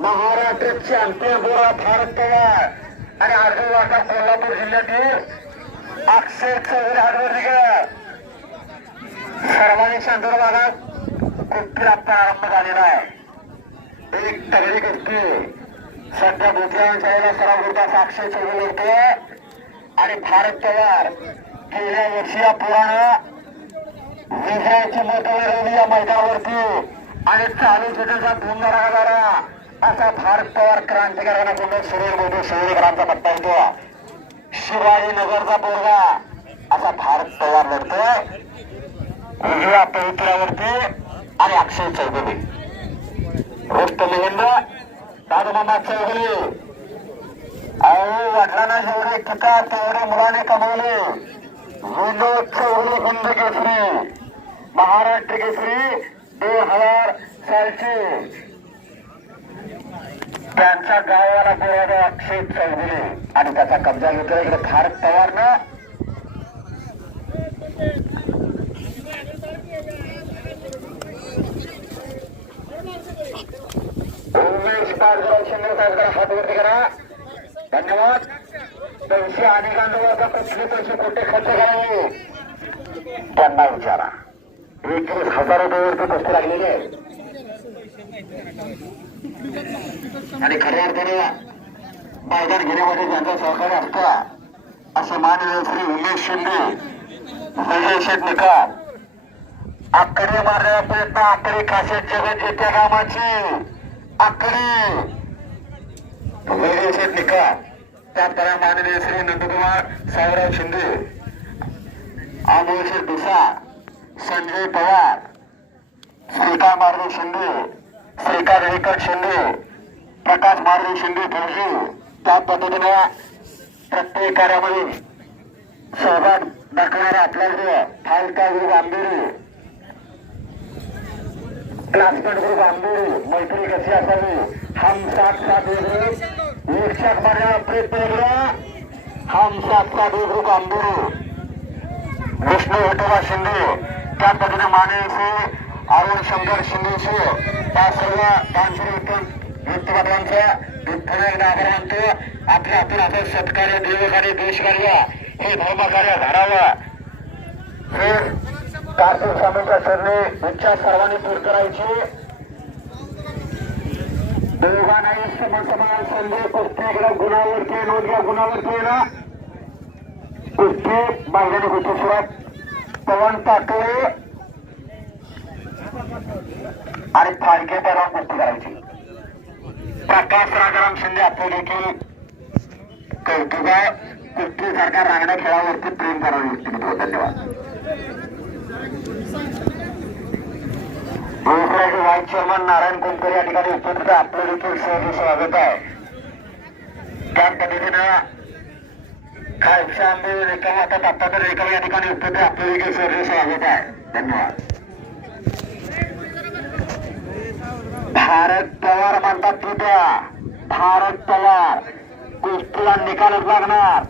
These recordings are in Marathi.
महाराष्ट्राची चॅम्पियन बोरा भारत पवार आणि आजूबाजूला कोल्हापूर जिल्ह्यातील अक्षय चौधरी हातवर सर्वांनी शांतता भागात कुस्तीला प्रारंभ झालेला आहे? एक तगडी कुस्ती सध्या बुद्धियांच्या सराव करता अक्षय चौधरी होते आणि भारत पवार गेल्या वर्षी या पुराण विजयाची मोठी या मैदानावरती. आणि चालू क्षेत्राचा धुंगारा झाला असा भारत पवार क्रांतिकारकांना सुरेश मोदी शिवरेकरांचा पट्टा येतो. शिवाजीनगरचा पोरगा असा भारत पवार लढतोय उजव्या पवित्रावरती आणि अक्षय चौधरी. रोष्ट महेंद्र दादूमामा चौधरी. अहो वडिलांना जेवढे किता तेवढे मुलाने कमावले. विनोद चौधरी हिंद केसरी महाराष्ट्र केसरी दोन हजार सालचे त्यांचा गावाला बोलावं अक्षय चौधरी. आणि त्याचा कब्जा घेतला इकडे भारत पवारनं. उमेश पाचगाव शिंदे साहेब हात वरती करा. धन्यवाद. पैसे अनेकांजवळ कुठले पैसे कुठे खर्च करावे? त्यांना विचारा. एकवीस हजार रुपयावरती कुस्ती लागलेली आहे आणि खऱ्या अर्थाने मैदान घेण्यामध्ये ज्यांचा सहकार्य असता असे माननीय श्री उमेश शिंदे विजय शेठ निकाल. आकडे मारण्याचा प्रयत्न आकडे खासियत जगत येत्या कामाची. आकडे विजय शेठ निकाल. त्याचप्रमाणे माननीय श्री नंदकुमार सावराव शिंदे. अमोल शेठ दुसा संजय पवार श्रीकांत मार्ग शिंदे. श्रीकांत व्यंकट शिंदे प्रकाश मारुती शिंदे फौजी त्या पद्धतीने प्रत्येक कार्यामध्ये सहभाग दाखवणारा आपल्याकडे Phalka group Amberi classmate group Amberi मैत्री कशी असावी हम साथ साथ एक माझ्या प्रयत्न हम साथ साथ ग्रुप आंबेरी विष्णू विठोबा शिंदे त्या पद्धतीने माने अरुण शंकर शिंदे त्या सर्व दानश्री उत्तम व्यक्तिमत्वांचा आभारांत आपल्या आपण आपण सत्कार्य देवकार्य देशकार्य हे धर्मकार्य घडावं. हे कार्तिक स्वामींच्या चरणी इच्छा सर्वांनी दूर करायची. दोघांनाही समान समान संधी कुस्ती इकडे गुणावरती नोंद घ्या गुणावरती आहे कुस्ती बायजाने कुस्ती सुरुवात पवन पाटोळे आणि फाळके परवा कुस्ती करायची. प्रकाश राजाराम शिंदे आपले की कौतुक आहे. सारख्या रांगड्या खेळावरती प्रेम करावे व्यक्तिमत्व धन्यवाद. दुसऱ्याचे व्हाईस चेअरमन नारायण कुंकर या ठिकाणी उपस्थित आपलं देखील सहज स्वागत आहे. त्या पद्धतीनं खालसा आंबे रिकामा आता आता तर रिकामा या ठिकाणी उपस्थित आपलं देखील सहज स्वागत आहे. धन्यवाद. भारत पवार म्हणतात तिथ्या भारत पवार. कुस्तीला निकालच लागणार.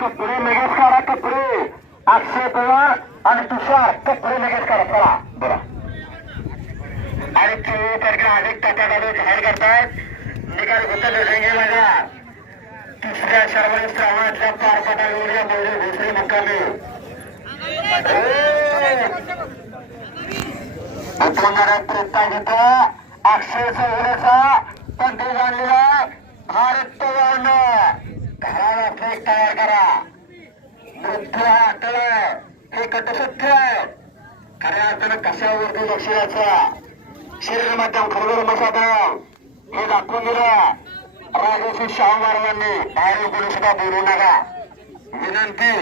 कपडे लगेच काढा कपडे अक्षय पवार आणि तुषार कपडे लगेच काढा चला बरं. आणि चोवीस तारखेला अधिक तात्याकडे जाहीर करतायत. निकाल कुठं दिसेंगे माझ्या तिसऱ्या शर्वणी श्रावणातल्या पारपटा एवढ्या मोठे भोसरी मुक्कामी. उतरणाऱ्या प्रयत्न घेतो अक्षय चौधरीचा पण तो जाणलेला भारत पवारनं घराला फेक तयार करा. मृत्यू हा अटळ आहे हे कटसत्य आहे खऱ्या अर्थानं कशावरती लक्ष द्यायचं? शरीर माध्यम खरोखर मसाधन हे दाखवून दिलं. राजश्री शाहू महाराजांनी बाहेरून कोणी सुद्धा बोलू नका. विनंती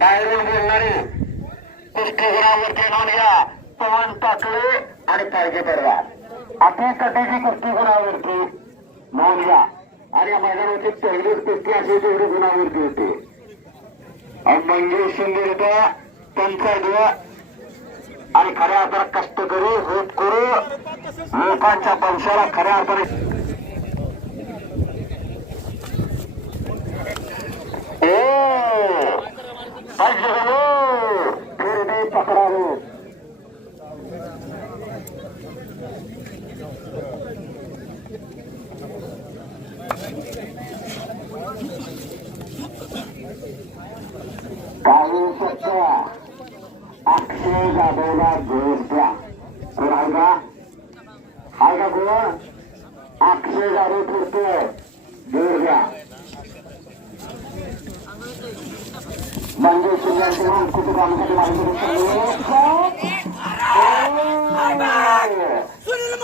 बाहेरून बोलणारी. कुस्तीगुणावरती नोंद घ्या. पवन पाटोळे आणि पाहिजे परवा. अति कटीची कुस्तीगुणावरती नोंद घ्या आणि या मैदानाची पहिलीच कुस्ती अशी तेवढी गुणावरती होती. आणि मंगेश शिंदे होता त्यांचा देव. आणि खऱ्या अर्थानं कष्ट करू होत करू. लोकांच्या पंशाला खऱ्या अर्थाने ओ! पाहिजे गोल द्या. कोण आहे का आहे का कोण अक्षय जाधव फिरतोय गोल द्या. म्हणजे शिंगाचे कुठे कामासाठी माहिती सुनील